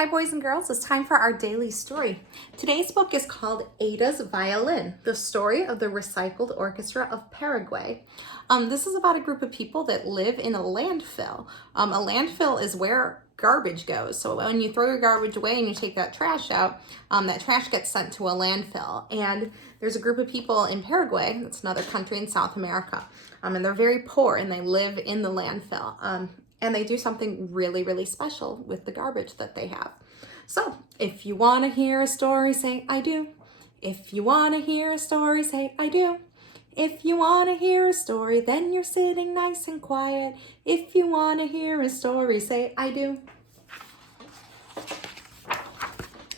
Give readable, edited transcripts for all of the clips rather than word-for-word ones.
Hi boys and girls, it's time for our daily story. Today's book is called Ada's Violin, the story of the recycled orchestra of Paraguay. This is about a group of people that live in a landfill. A landfill is where garbage goes. So when you throw your garbage away and you take that trash out, that trash gets sent to a landfill. And there's a group of people in Paraguay, that's another country in South America, and they're very poor and they live in the landfill. And they do something really, really special with the garbage that they have. So if you want to hear a story, say, I do. If you want to hear a story, say, I do. If you want to hear a story, then you're sitting nice and quiet. If you want to hear a story, say, I do.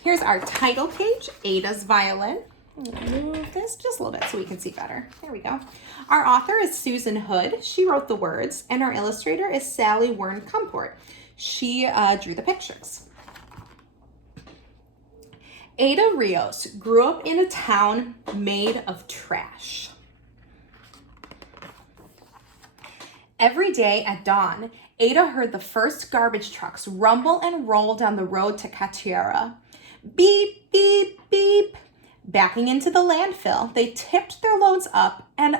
Here's our title page, Ada's Violin. Move this just a little bit so we can see better. There we go. Our author is Susan Hood. She wrote the words, and our illustrator is Sally Wern-Comport. She drew the pictures. Ada Rios grew up in a town made of trash. Every day at dawn, Ada heard the first garbage trucks rumble and roll down the road to Catiera. Beep, beep, beep. Backing into the landfill, they tipped their loads up, and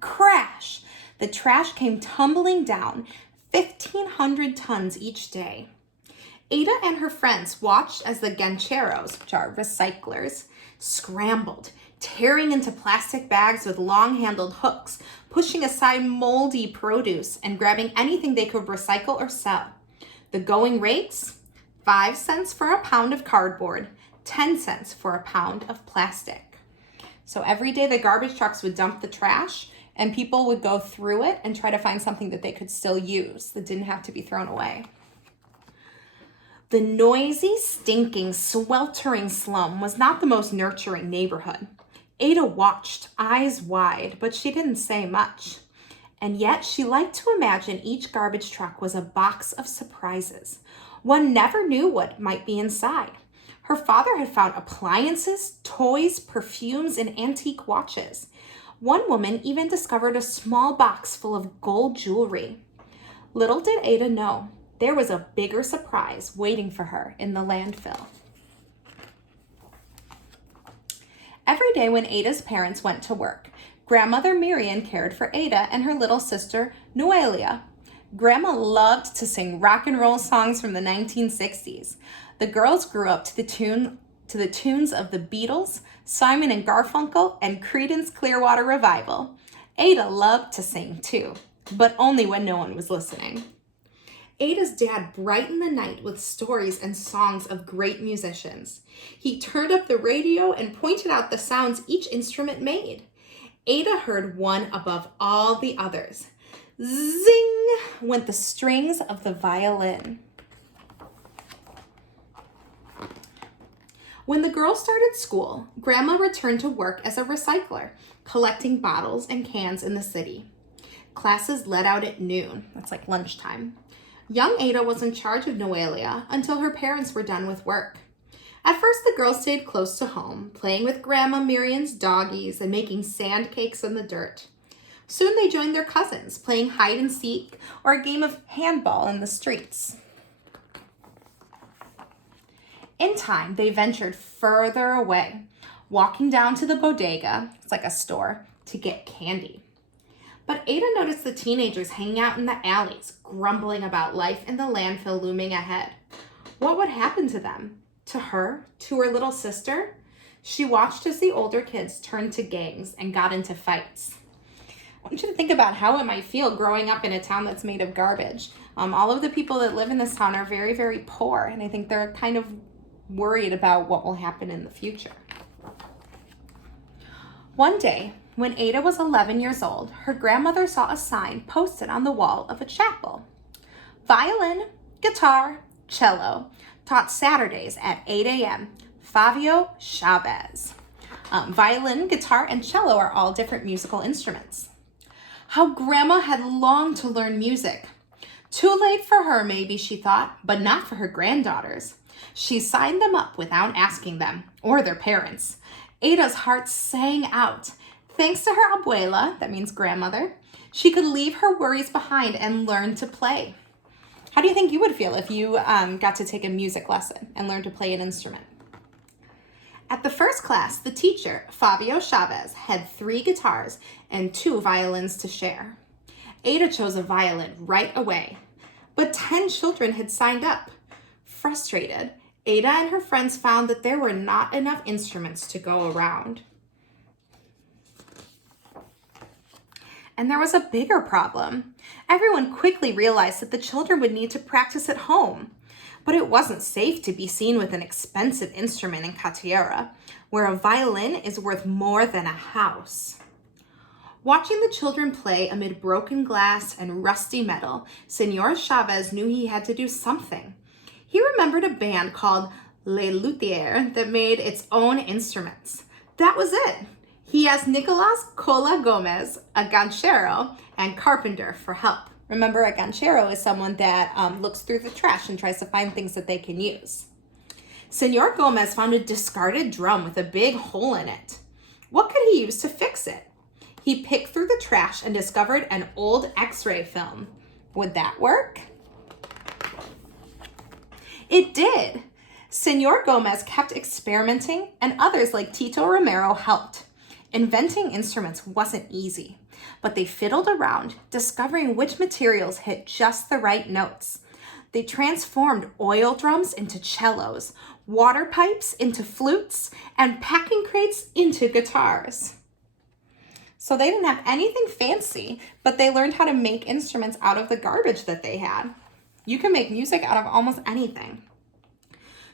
crash! The trash came tumbling down, 1,500 tons each day. Ada and her friends watched as the gancheros, which are recyclers, scrambled, tearing into plastic bags with long-handled hooks, pushing aside moldy produce, and grabbing anything they could recycle or sell. The going rates? 5 cents for a pound of cardboard, 10 cents for a pound of plastic. So every day the garbage trucks would dump the trash and people would go through it and try to find something that they could still use that didn't have to be thrown away. The noisy, stinking, sweltering slum was not the most nurturing neighborhood. Ada watched, eyes wide, but she didn't say much. And yet she liked to imagine each garbage truck was a box of surprises. One never knew what might be inside. Her father had found appliances, toys, perfumes, and antique watches. One woman even discovered a small box full of gold jewelry. Little did Ada know, there was a bigger surprise waiting for her in the landfill. Every day when Ada's parents went to work, Grandmother Miriam cared for Ada and her little sister, Noelia. Grandma loved to sing rock and roll songs from the 1960s. The girls grew up to the tunes of the Beatles, Simon and Garfunkel, and Creedence Clearwater Revival. Ada loved to sing too, but only when no one was listening. Ada's dad brightened the night with stories and songs of great musicians. He turned up the radio and pointed out the sounds each instrument made. Ada heard one above all the others. Zing went the strings of the violin. When the girls started school, Grandma returned to work as a recycler, collecting bottles and cans in the city. Classes let out at noon. That's like lunchtime. Young Ada was in charge of Noelia until her parents were done with work. At first, the girls stayed close to home, playing with Grandma Miriam's doggies and making sand cakes in the dirt. Soon they joined their cousins, playing hide and seek or a game of handball in the streets. In time, they ventured further away, walking down to the bodega, it's like a store, to get candy. But Ada noticed the teenagers hanging out in the alleys, grumbling about life in the landfill looming ahead. What would happen to them? To her? To her little sister? She watched as the older kids turned to gangs and got into fights. I want you to think about how it might feel growing up in a town that's made of garbage. All of the people that live in this town are very, very poor, and I think they're kind of worried about what will happen in the future. One day, when Ada was 11 years old, her grandmother saw a sign posted on the wall of a chapel. Violin, guitar, cello, taught Saturdays at 8 a.m. Fabio Chavez. Violin, guitar, and cello are all different musical instruments. How Grandma had longed to learn music. Too late for her, maybe, she thought, but not for her granddaughters. She signed them up without asking them, or their parents. Ada's heart sang out. Thanks to her abuela, that means grandmother, she could leave her worries behind and learn to play. How do you think you would feel if you got to take a music lesson and learn to play an instrument? At the first class, the teacher, Fabio Chavez, had 3 guitars and 2 violins to share. Ada chose a violin right away, but 10 children had signed up. Frustrated, Ada and her friends found that there were not enough instruments to go around. And there was a bigger problem. Everyone quickly realized that the children would need to practice at home. But it wasn't safe to be seen with an expensive instrument in Catiera, where a violin is worth more than a house. Watching the children play amid broken glass and rusty metal, Senor Chavez knew he had to do something. He remembered a band called Les Luthiers that made its own instruments. That was it. He asked Nicolas Cola Gomez, a ganchero and carpenter, for help. Remember, a ganchero is someone that looks through the trash and tries to find things that they can use. Senor Gomez found a discarded drum with a big hole in it. What could he use to fix it? He picked through the trash and discovered an old X-ray film. Would that work? It did. Senor Gomez kept experimenting, and others like Tito Romero helped. Inventing instruments wasn't easy, but they fiddled around, discovering which materials hit just the right notes. They transformed oil drums into cellos, water pipes into flutes, and packing crates into guitars. So they didn't have anything fancy, but they learned how to make instruments out of the garbage that they had. You can make music out of almost anything.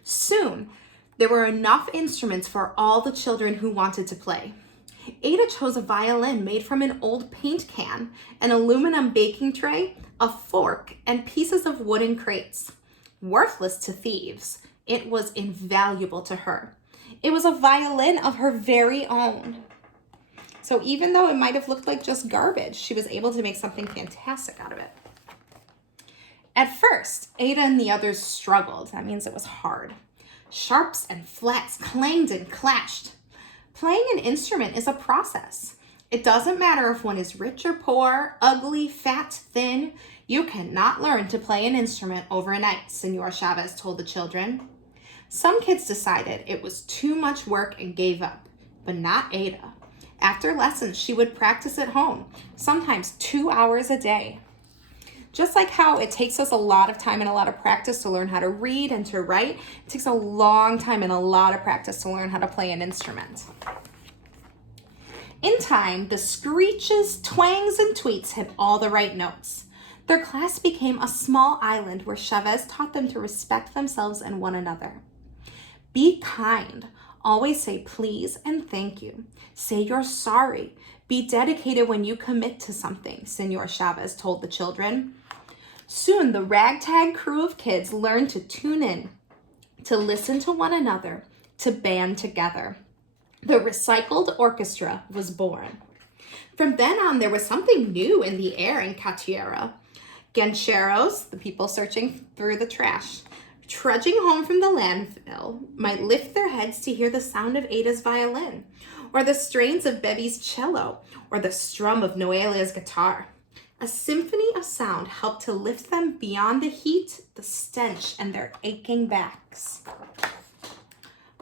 Soon, there were enough instruments for all the children who wanted to play. Ada chose a violin made from an old paint can, an aluminum baking tray, a fork, and pieces of wooden crates. Worthless to thieves, it was invaluable to her. It was a violin of her very own. So even though it might have looked like just garbage, she was able to make something fantastic out of it. At first, Ada and the others struggled. That means it was hard. Sharps and flats clanged and clashed. Playing an instrument is a process. It doesn't matter if one is rich or poor, ugly, fat, thin. You cannot learn to play an instrument overnight, Senor Chavez told the children. Some kids decided it was too much work and gave up, but not Ada. After lessons, she would practice at home, sometimes 2 hours a day. Just like how it takes us a lot of time and a lot of practice to learn how to read and to write, it takes a long time and a lot of practice to learn how to play an instrument. In time, the screeches, twangs, and tweets hit all the right notes. Their class became a small island where Chavez taught them to respect themselves and one another. Be kind. Always say please and thank you. Say you're sorry. Be dedicated when you commit to something, Senor Chavez told the children. Soon, the ragtag crew of kids learned to tune in, to listen to one another, to band together. The recycled orchestra was born. From then on, there was something new in the air in Catiera. Gancheros, the people searching through the trash, trudging home from the landfill, might lift their heads to hear the sound of Ada's violin, or the strains of Bebe's cello, or the strum of Noelia's guitar. A symphony of sound helped to lift them beyond the heat, the stench, and their aching backs.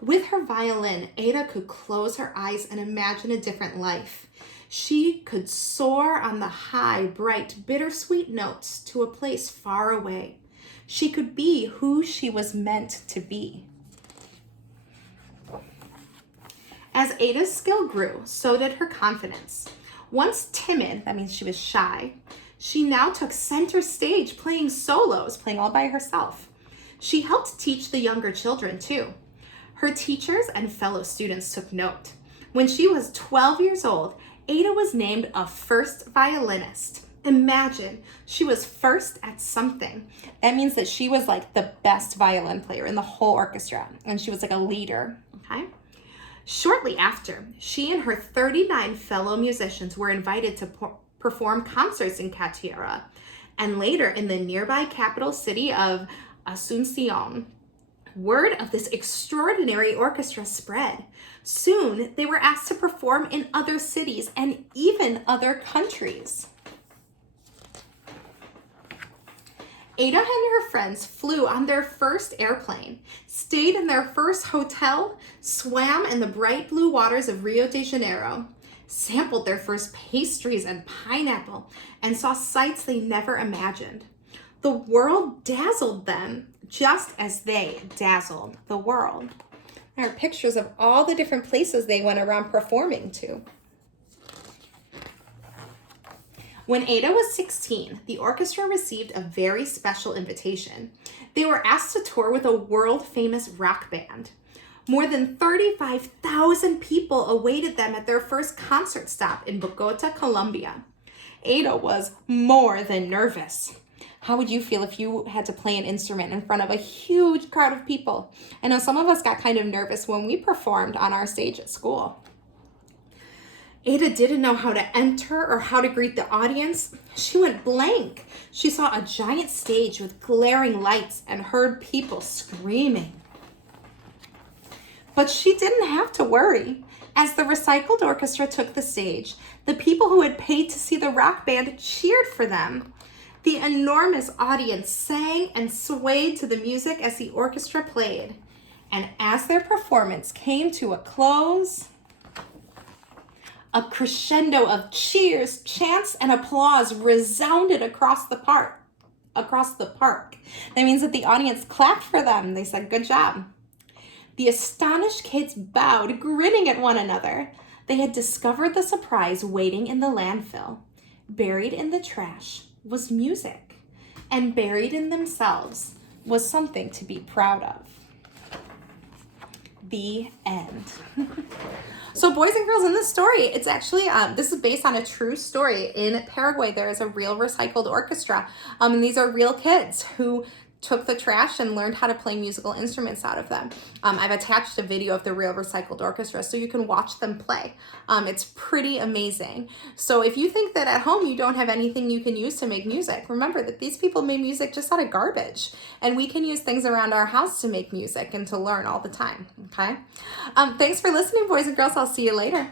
With her violin, Ada could close her eyes and imagine a different life. She could soar on the high, bright, bittersweet notes to a place far away. She could be who she was meant to be. As Ada's skill grew, so did her confidence. Once timid, that means she was shy, she now took center stage playing solos, playing all by herself. She helped teach the younger children too. Her teachers and fellow students took note. When she was 12 years old, Ada was named a first violinist. Imagine, she was first at something. That means that she was like the best violin player in the whole orchestra, and she was like a leader, okay? Shortly after, she and her 39 fellow musicians were invited to perform concerts in Catiera, and later in the nearby capital city of Asuncion. Word of this extraordinary orchestra spread. Soon, they were asked to perform in other cities and even other countries. Ada and her friends flew on their first airplane, stayed in their first hotel, swam in the bright blue waters of Rio de Janeiro, sampled their first pastries and pineapple, and saw sights they never imagined. The world dazzled them just as they dazzled the world. There are pictures of all the different places they went around performing to. When Ada was 16, the orchestra received a very special invitation. They were asked to tour with a world-famous rock band. More than 35,000 people awaited them at their first concert stop in Bogota, Colombia. Ada was more than nervous. How would you feel if you had to play an instrument in front of a huge crowd of people? I know some of us got kind of nervous when we performed on our stage at school. Ada didn't know how to enter or how to greet the audience. She went blank. She saw a giant stage with glaring lights and heard people screaming. But she didn't have to worry. As the recycled orchestra took the stage, the people who had paid to see the rock band cheered for them. The enormous audience sang and swayed to the music as the orchestra played. And as their performance came to a close, a crescendo of cheers, chants, and applause resounded across the park. That means that the audience clapped for them. They said, "Good job." The astonished kids bowed, grinning at one another. They had discovered the surprise waiting in the landfill. Buried in the trash was music, and buried in themselves was something to be proud of. The end. So boys and girls, in this story, it's actually, this is based on a true story. In Paraguay, there is a real recycled orchestra. And these are real kids who took the trash and learned how to play musical instruments out of them. I've attached a video of the real recycled orchestra so you can watch them play. It's pretty amazing. So if you think that at home you don't have anything you can use to make music, remember that these people made music just out of garbage. And we can use things around our house to make music and to learn all the time, okay? Thanks for listening, boys and girls. I'll see you later.